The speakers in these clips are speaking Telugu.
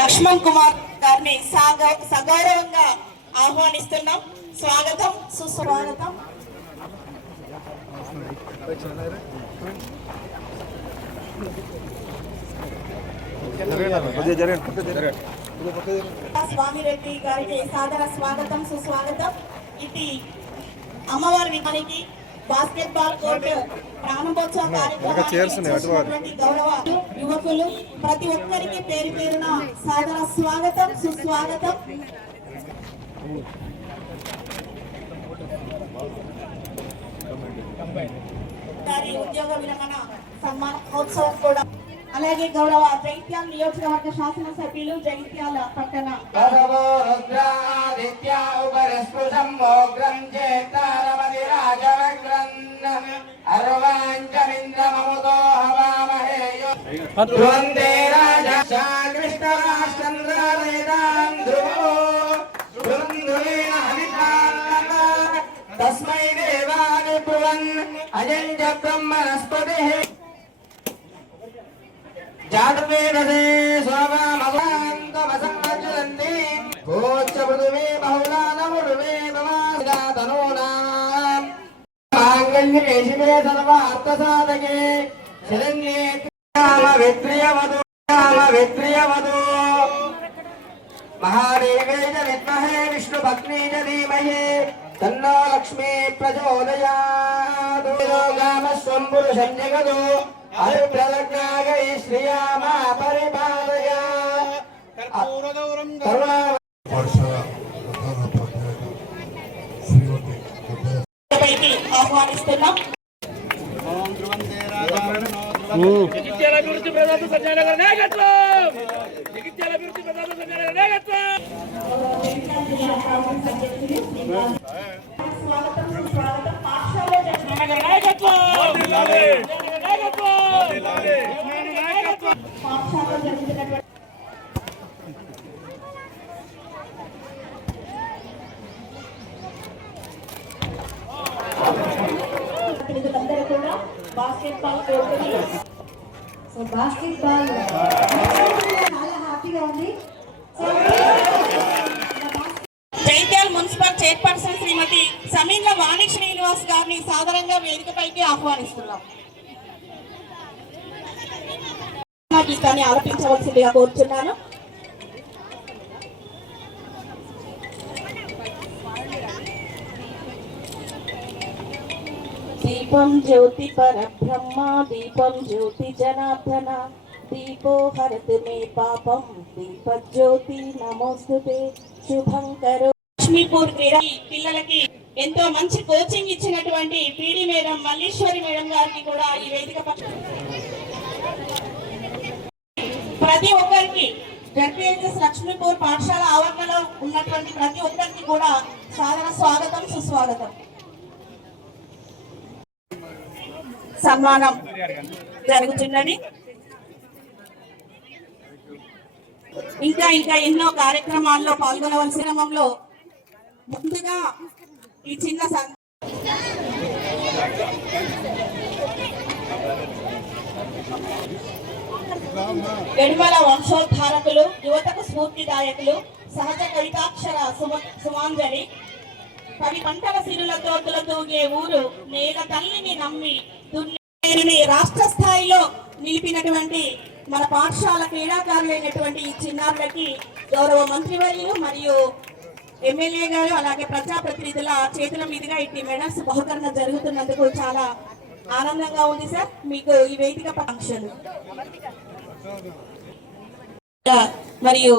లక్ష్మణ్ కుమార్ గారిని సగౌరవంగా ఆహ్వానిస్తున్నాం. స్వాగతం, సుస్వాగతం. స్వామిరెడ్డి గారికి సాదర స్వాగతం, సుస్వాగతం. ఇది అమ్మవారి విమానికి బాస్కెట్బాల్ కోర్టు ప్రారంభోత్సవ కార్యక్రమానికి గౌరవ యువకులు ప్రతి ఒక్కరికి పేరు పేరున సాదర స్వాగతం, సుస్వాగతం. ఉద్యోగ విరమణ సన్మాన మహోత్సవం కూడా, అలాగే గౌరవ జగిత్యాల నియోజకవర్గ శాసనసభ్యులు జగిత్యాల పట్టణ తస్మై దేవాయ పువన్ అజంజ బ్రహ్మణస్పతిః జాతవేదసే స్వామమవాంతమసంవజ్జంతి కోచ్చపృథువే బహుళానముడువే మమాసగాతనూనాం మాంగళ్యే శివే సర్వార్థసాధకే శరణ్యే విత్రియవదు మహాదేవే చ విద్మహే విష్ణుపత్నీ చ ధీమహి తన్నో లక్ష్మీ ప్రచోదయాత్. గామస్వం పురుషం జగదో అరుప్రలగ్నాగై శ్రీయామా పరిపాలయ. ఆహ్వానిస్తున్నాం. జగిత్యాల అభివృద్ధి ప్రదాత సంజయ్ నగర్ నాయకత్వం. జగిత్యాల అభివృద్ధి ప్రదాత సంజయ్ నగర్ నాయకత్వం. స్వాగతం, సుస్వాగతం. పాఠశాల నగర్ నాయకత్వం. పాఠశాలలో జరుగుతున్నటువంటి ప్రతినిధులందరూ కూడా బాస్కెట్బాల్ కోర్టుని బాస్కెట్బాల్ చాలా హ్యాపీగా ఉంది. జైత్యాల మున్సిపల్ చైర్పర్సన్ శ్రీమతి సమీన్ల వాణి శ్రీనివాస్ గారిని సాదరంగా వేదికపైకి ఆహ్వానిస్తున్నాం. గీతాన్ని ఆలపించవలసిందిగా కోరుతున్నాను. దీపం జ్యోతి పరబ్రహ్మ దీపం జ్యోతి జనార్దన దీపో హరతు మే పాపం దీపజ్యోతి నమోస్తుతే శుభం కరో. లక్ష్మీపూర్ పిల్లలకి ఎంతో మంచి కోచింగ్ ఇచ్చినటువంటి పీడి మేడం మల్లీశ్వరి మేడం గారికి కూడా ఈ వేదిక ప్రతి ఒక్కరికి జడ్పీహెచ్ఎస్ లక్ష్మీపూర్ పాఠశాల ఆవరణలో ఉన్నటువంటి ప్రతి ఒక్కరికి కూడా సాదర స్వాగతం, సుస్వాగతం. సన్మానం జరుగుతున్నది. ఇంకా ఎన్నో కార్యక్రమాల్లో పాల్గొనవలసిన క్రమంలో ముందుగా ఈ చిన్న గడిమల వంశోద్ధారకులు, యువతకు స్ఫూర్తిదాయకులు, సహజ కవితాక్షర సుమాంజలి, పది పంటల సిరులతో తూగే ఊరు నేల తల్లిని నమ్మి దున్నేరుని రాష్ట్ర స్థాయిలో నిలిపినటువంటి మన పాఠశాల క్రీడాకారులైనటువంటి ఈ చిన్నారులకి గౌరవ మంత్రివర్యులు మరియు ఎమ్మెల్యే గారు అలాగే ప్రజాప్రతినిధుల చేతుల మీదుగా ఇట్టి మెడల్స్ బహుకరణ జరుగుతున్నందుకు చాలా ఆనందంగా ఉంది సార్. మీకు ఈ వేదిక ఫంక్షన్ మరియు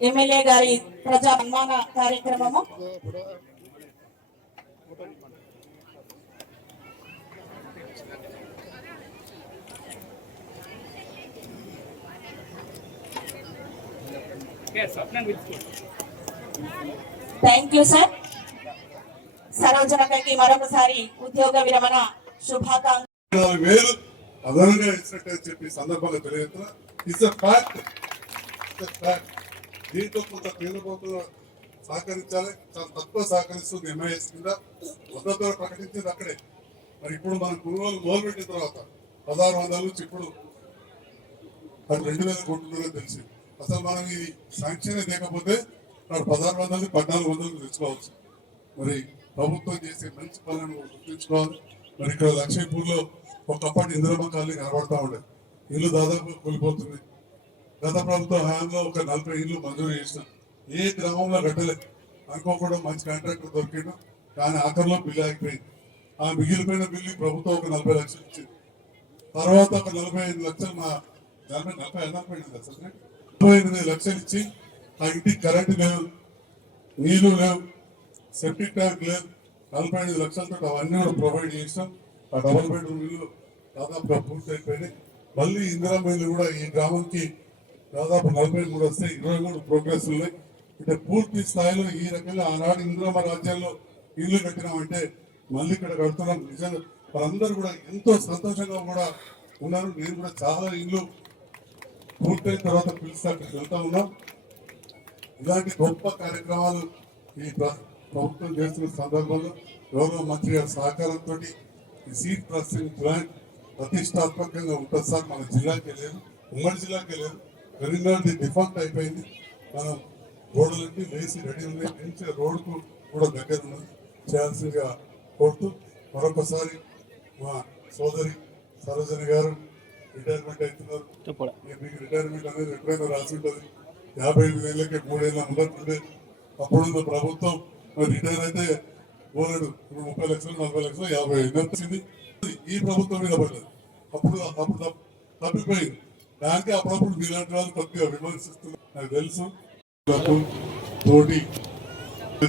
ఎమ్మెల్యే గారి ప్రజా సన్మాన కార్యక్రమము థ్యాంక్ యూ సార్. సరోజనకి మరొకసారి ఉద్యోగ విరమణ శుభాకాంక్షలు. అదనంగా ఇచ్చినట్టు చెప్పి సందర్భంగా తెలియజేస్తున్నా. దీంట్లో కొంత కేంద్ర సహకరించాలి. చాలా తక్కువ సహకరిస్తుంది ఎంఐఎస్ కింద మొదట్లో ప్రకటించింది అక్కడే. మరి ఇప్పుడు మనం కొనుగోలు మొదలుపెట్టిన తర్వాత 1600 నుంచి ఇప్పుడు అది 2000 కోట్లుగా తెలిసింది. అసలు మనం ఇది శాంక్షన్ లేకపోతే అక్కడ 1600 1400 తెచ్చుకోవచ్చు. మరి ప్రభుత్వం చేసే మంచి పనులను గుర్తించుకోవాలి. మరి ఇక్కడ లక్ష్మీపూర్లో ఒకప్పటి ఇందిరమ్మ కాలనీ కనబడతా ఉండేది. ఇల్లు దాదాపు కూలిపోతుంది. గత ప్రభుత్వం హయాంలో ఒక 40 ఇల్లు మంజూరు చేసినాం. ఏ గ్రామంలో కట్టలేదు. అనుకోకుండా మంచి కాంట్రాక్టర్ దొరికిండు. కానీ ఆఖరిలో బిల్లు ఆగిపోయింది. ఆ మిగిలిపోయిన బిల్లు ప్రభుత్వం ఒక 40 లక్షలు ఇచ్చింది. తర్వాత ఒక 45 లక్షలు మా 45 లక్షలు ఇచ్చి ఆ ఇంటికి కరెంటు లేదు, నీళ్లు లేవు, సెప్టిక్ ట్యాంక్ లేదు. 45 లక్షలతో అవన్నీ కూడా ప్రొవైడ్ చేసాం. ఆ డబుల్ బెడ్రూమ్ ఇల్లు దాదాపుగా పూర్తి అయిపోయినాయి. మళ్ళీ ఇందిరమ్మ ఇల్లు కూడా ఈ గ్రామంకి దాదాపు 43 వస్తాయి. 23 ప్రోగ్రెస్ ఉన్నాయి. అంటే పూర్తి స్థాయిలో ఈ రకంగా ఆనాడు ఇందిరమ్మ రాజ్యాల్లో ఇల్లు కట్టినామంటే మళ్ళీ ఇక్కడ కడుతున్నాం. నిజంగా వాళ్ళందరూ కూడా ఎంతో సంతోషంగా కూడా ఉన్నారు. నేను కూడా చాలా ఇల్లు పూర్తయిన తర్వాత పిలిస్తే అక్కడికి వెళ్తా ఉన్నాం. ఇలాంటి గొప్ప కార్యక్రమాలు ఈ ప్రభుత్వం చేస్తున్న సందర్భంలో గౌరవ మంత్రి గారి సహకారంతో ఈ సీడ్ ప్రాసెసింగ్ ప్లాంట్ ప్రతిష్టాత్మకంగా ఉంటుంది సార్. మన జిల్లాకే లేదు, ఉమ్మడి జిల్లాకే లేదు. కరీంనగర్ది డిఫాల్ట్ అయిపోయింది. మనం రోడ్లన్నీ వేసి రెడీ ఉన్నాయి. మంచి రోడ్కు కూడా దగ్గర ఉన్నది. చేయాల్సిందిగా కోరుతూ మరొకసారి మా సోదరి సరోజని గారు రిటైర్మెంట్ అవుతున్నారు. మీకు రిటైర్మెంట్ అనేది ఎప్పుడైనా రాసి ఉంటుంది. 55 ఏళ్ళకే 3 ఏళ్ళ ముందటుండే అప్పుడున్న ప్రభుత్వం మరి రిటైర్ అయితే పోలేడు. ఇప్పుడు 30 లక్షలు 40 లక్షలు 55 వచ్చింది. ఈ ప్రభుత్వం మీద పడ్డది. అప్పుడు తప్పిపోయింది. దానికి అప్పుడప్పుడు మీలాంటి వాళ్ళు కొద్దిగా విమర్శిస్తున్నారు. నాకు తెలుసు. తోటి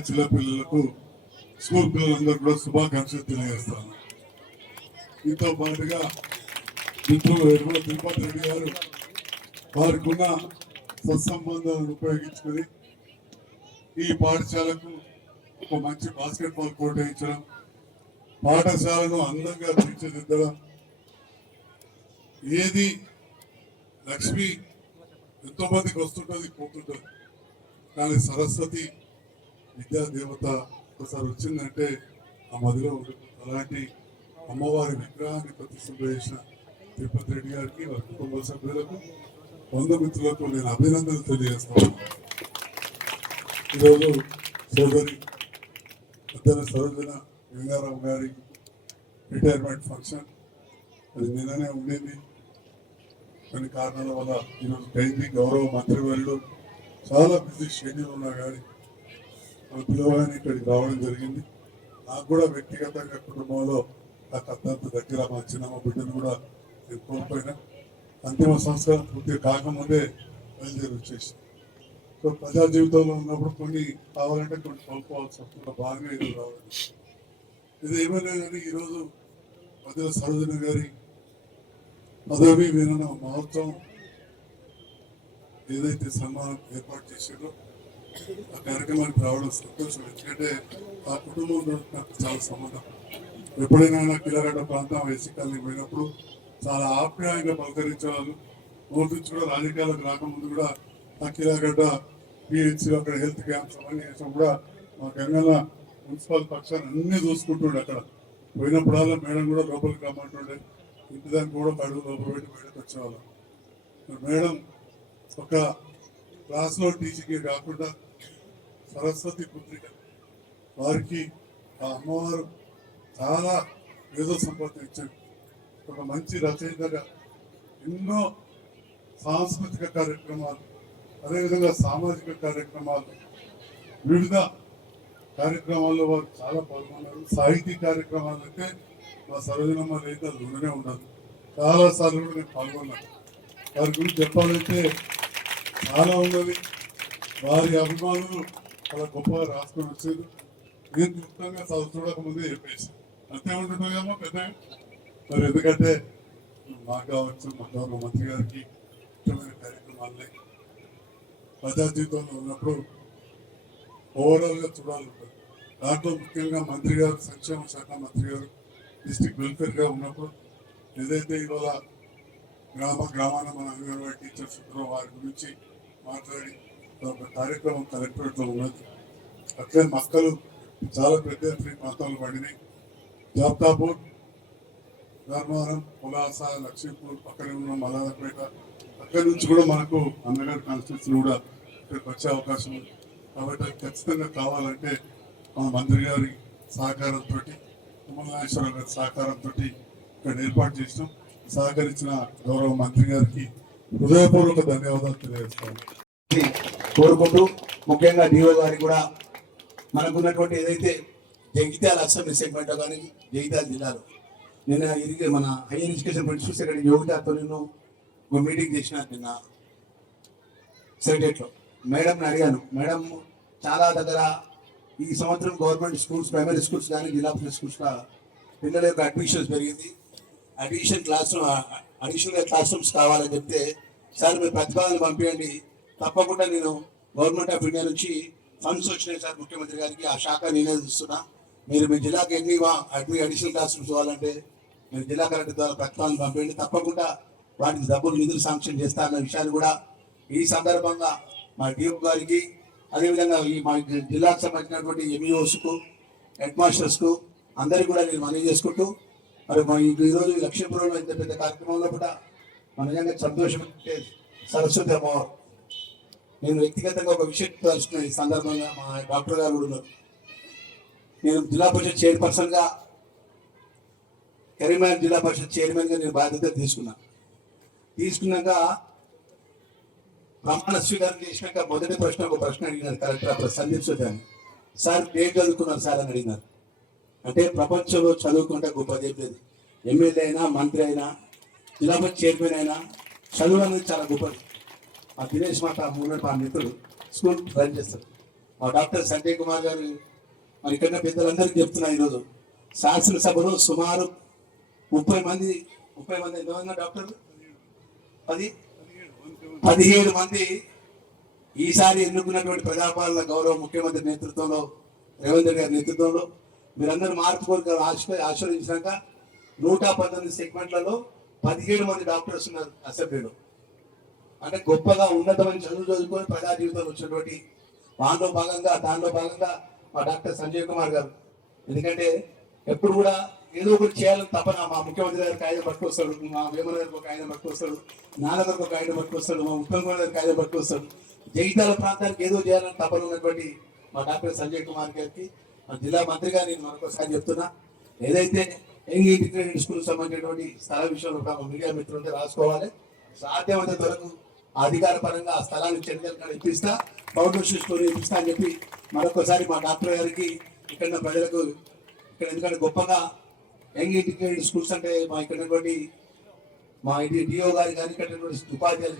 చిన్న పిల్లలకు స్కూల్ పిల్లలందరూ కూడా శుభాకాంక్షలు తెలియజేస్తాను. దీంతో పాటుగా మిత్రులు ఎరువుల తిరుపతి రెడ్డి గారు వారికి ఉన్న సత్సంబంధాలను ఉపయోగించుకొని ఈ పాఠశాలకు ఒక మంచి బాస్కెట్బాల్ కోర్ట్ వేయించడం, పాఠశాలను అందంగా తీర్చిదిద్దడం. ఏది లక్ష్మి ఎంతో మందికి వస్తుంటుంది, పోతుంటుంది. కానీ సరస్వతి విద్యా దేవత ఒకసారి వచ్చిందంటే ఆ మదిలో ఉంటుంది. అలాంటి అమ్మవారి విగ్రహాన్ని ప్రతిష్ఠ చేసిన తిరుపతి రెడ్డి గారికి, వారి కుటుంబ సభ్యులకు, బంధుమిత్రులకు నేను అభినందనలు తెలియజేస్తాను. ఈరోజు సోదరి పెద్దల సరోజన గంగారావు గారి రిటైర్మెంట్ ఫంక్షన్ అది నిన్ననే ఉండింది. కొన్ని కారణాల వల్ల ఈరోజు కైంది. గౌరవ మంత్రివర్యులు చాలా బిజీ షెడ్యూల్ ఉన్నా కానీ మన పిల్లవాడిని ఇక్కడికి రావడం జరిగింది. నాకు కూడా వ్యక్తిగతంగా కుటుంబంలో నాకు అత్యంత దగ్గర మా చిన్నమ్మ బిడ్డను కూడా నేను కోల్పోయినా. అంతిమ సంస్కారం పూర్తిగా కాకముందే బయలుదేరి వచ్చేసి. సో ప్రజా జీవితంలో ఉన్నప్పుడు కొన్ని కావాలంటే కొన్ని కోల్పోవాల్సి వస్తుంది. బాగా ఇది రావాలి. ఇది ఏమైనా కానీ ఈరోజు పెద్దల సరోజన గారి పదవి విరమణ మహోత్సవం ఏదైతే సన్మానం ఏర్పాటు చేశారో ఆ కార్యక్రమానికి రావడం సంతోషం. ఎందుకంటే ఆ కుటుంబంతో నాకు చాలా సంబంధం. ఎప్పుడైనా నాకు కిలగడ్డ ప్రాంతం వేసి కాలనీ పోయినప్పుడు చాలా ఆప్యాయంగా పలకరించేవాళ్ళు. నోటి నుంచి కూడా రాజకీయాలకు రాకముందు కూడా ఆ కిలగడ్డ పిహెచ్సి అక్కడ హెల్త్ క్యాంప్స్ అవన్నీ చేసినా కూడా మా గంగన్న మున్సిపల్ పక్షాన్ని అన్ని చూసుకుంటుండే. అక్కడ పోయినప్పుడల్లా మేడం కూడా లోపలికి రమ్మంటుండే. ఇంటి దానికి కూడా అడుగు లోపల పెట్టి బయటకు వచ్చేవాళ్ళం. మేడం ఒక క్లాస్లో టీచింగే కాకుండా సరస్వతి పుత్రిక. వారికి ఆ అమ్మవారు చాలా ఏదో సంపద ఇచ్చారు. ఒక మంచి రచయితగా ఎన్నో సాంస్కృతిక కార్యక్రమాలు, అదేవిధంగా సామాజిక కార్యక్రమాలు, వివిధ కార్యక్రమాల్లో వారు చాలా పాల్గొన్నారు. సాహితీ కార్యక్రమాలు అయితే మా సరోజనమ్మ రైతులు ఉండనే ఉండదు. చాలాసార్లు కూడా నేను పాల్గొన్నాను. వారి గురించి చెప్పాలంటే చాలా ఉన్నది. వారి అభిమానులు చాలా గొప్పగా రాసుకొని వచ్చేది. నేను క్లుప్తంగా చూడకముందే చెప్పేసి అంతే ఉంటుందేమో పెద్ద. మరి ఎందుకంటే మాకు కావచ్చు, మా గౌరవ మంత్రి గారికి ముఖ్యమైన కార్యక్రమాలే ప్రజా జీవితంలో ఉన్నప్పుడు ఓవరాల్గా చూడాలంటుంది. దాంట్లో ముఖ్యంగా మంత్రి గారు, సంక్షేమ శాఖ మంత్రి గారు డిస్ట్రిక్ట్ వెల్ఫేర్గా ఉన్నప్పుడు ఏదైతే ఇవాళ గ్రామాన మన అంగన్వాడీ టీచర్స్ ఉంటారో వారి గురించి మాట్లాడి ఒక కార్యక్రమం కలెక్టరేట్లో ఉన్నది. అట్లే మొక్కలు చాలా పెద్ద ఎత్తున ప్రాంతాలు పడినాయి. జాబ్తాపూర్, ధర్మవరం, పులాస, లక్ష్మీపూర్, పక్కనే ఉన్న మల్లాదపేట, అక్కడి నుంచి కూడా మనకు అన్నగారి కాన్స్టిట్యూన్సీ కూడా ఇక్కడికి వచ్చే అవకాశం ఉంది. కాబట్టి అది ఖచ్చితంగా కావాలంటే మన మంత్రి గారి సహకారంతో, ఉమామహేశ్వరరావు గారి సహకారంతో ఇక్కడ ఏర్పాటు చేసినాం. సహకరించిన గౌరవ మంత్రి గారికి హృదయపూర్వక ధన్యవాదాలు తెలియజేస్తాను. కోరుకుంటూ ముఖ్యంగా డిఓ గారికి కూడా మనకున్నటువంటి ఏదైతే జగిత్యాల అసెంబ్లీ సెగ్మెంట్ కానీ జగిత్యాల జిల్లాలో నిన్న మన హైయర్ ఎడ్యుకేషన్ ప్రిన్సిపల్ సెక్రటరీ యోగితాతో నేను ఒక మీటింగ్ చేసిన నిన్న సెక్రటరీలో మేడంని అడిగాను. మేడం చాలా దగ్గర ఈ సంవత్సరం గవర్నమెంట్ స్కూల్స్, ప్రైమరీ స్కూల్స్ కానీ జిల్లా పరిషత్ స్కూల్స్ పిల్లల యొక్క అడ్మిషన్స్ పెరిగింది. అడిషనల్ క్లాస్ రూమ్స్ కావాలని చెప్తే, సార్ మీరు ప్రతిపాదన పంపించండి, తప్పకుండా నేను గవర్నమెంట్ ఆఫ్ ఇండియా నుంచి ఫండ్స్ వచ్చినాయి సార్ ముఖ్యమంత్రి గారికి, ఆ శాఖ నేనే చూస్తున్నా, మీరు మీ జిల్లాకి ఎన్ని అడిషనల్ క్లాస్ రూమ్స్ కావాలంటే మీరు జిల్లా కలెక్టర్ ద్వారా ప్రతిపాదన పంపించండి, తప్పకుండా వాటికి డబ్బులు నిధులు శాంక్షన్ చేస్తారన్న విషయాన్ని కూడా ఈ సందర్భంగా మా డిఓ గారికి, అదేవిధంగా ఈ మా జిల్లాకు సంబంధించినటువంటి ఎంఈఓస్కు, హెడ్ మాస్టర్స్కు అందరికీ కూడా నేను మనవి చేసుకుంటూ, మరి మా ఈరోజు లక్ష్మీపురంలో ఇంత పెద్ద కార్యక్రమంలో కూడా మన నిజంగా సంతోషం అంటే సరస్వతి అమ్మవారు. నేను వ్యక్తిగతంగా ఒక విషయం తెలుసుకున్న ఈ సందర్భంగా మా డాక్టర్ గారు కూడా ఉన్నారు. నేను జిల్లా పరిషత్ చైర్పర్సన్గా, కరీంనగర్ జిల్లా పరిషత్ చైర్మన్గా నేను బాధ్యత తీసుకున్నాక ప్రమాణ స్వీకారం చేసినాక మొదటి ప్రశ్న ఒక ప్రశ్న అడిగినారు కలెక్టర్ అప్పుడు సందీప్ సుధాని. సార్ ఏం చదువుకున్నారు సార్ అని అడిగినారు. అంటే ప్రపంచంలో చదువుకుంటే గొప్పది లేదు, ఎమ్మెల్యే అయినా మంత్రి అయినా జిల్లా పరిషత్ చైర్మన్ అయినా చదువు అనేది చాలా గొప్పది. మా దినేష్ మా మిత్రుడు స్కూల్ రన్ చేస్తారు, మా డాక్టర్ సంజయ్ కుమార్ గారు. మరి ఇక్కడ పెద్దలందరికీ చెప్తున్నా, ఈరోజు శాసనసభలో సుమారు 30 మంది ఎంతమంది డాక్టర్లు 17 మంది ఈసారి ఎన్నుకున్నటువంటి ప్రజాపాలన గౌరవ ముఖ్యమంత్రి నేతృత్వంలో, రేవంత్ రెడ్డి గారి నేతృత్వంలో మీరందరూ మార్పు కోరిక ఆశ్రయించాక 119 సెగ్మెంట్లలో 17 మంది డాక్టర్స్ ఉన్నారు అసెంబ్లీలో. అంటే గొప్పగా ఉన్నతమైన చదువుకొని ప్రజా జీవితంలో వచ్చినటువంటి దానిలో భాగంగా మా డాక్టర్ సంజయ్ కుమార్ గారు. ఎందుకంటే ఎప్పుడు కూడా ఏదో ఒకటి చేయాలని తపన. మా ముఖ్యమంత్రి గారికి ఆయన పట్టుకొస్తాడు, మా వేమన గారికి ఒక ఆయన పట్టుకొస్తాడు, నాన్న గారికి ఒక ఆయన పట్టుకొస్తాడు, మా ఉత్తమ్ కుమార్ గారికి ఆయన పట్టుకొస్తాడు. జగిత్యాల ప్రాంతానికి ఏదో చేయాలని తపన ఉన్నటువంటి మా డాక్టర్ సంజయ్ కుమార్ గారికి, మా జిల్లా మంత్రి గారు నేను మరొకసారి చెప్తున్నా, ఏదైతే యంగ్ ఇంటిగ్రేటెడ్ స్కూల్ సంబంధించినటువంటి స్థల విషయంలో మీడియా మిత్రులంటే రాసుకోవాలి. సాధ్యమైనంత వరకు అధికార పరంగా ఆ స్థలాన్ని చర్యలు ఇప్పిస్తా, ఫౌండేషన్ స్టోరీ ఇప్పిస్తా అని చెప్పి మరొకసారి మా డాక్టర్ గారికి, ఇక్కడ ప్రజలకు, ఇక్కడ ఎందుకంటే గొప్పగా యంగ్ ఇంటిగ్రేటెడ్ స్కూల్స్ అంటే మా ఇక్కడ మా డిఓ గారి కానీ ఇక్కడ ఉపాధ్యాయులు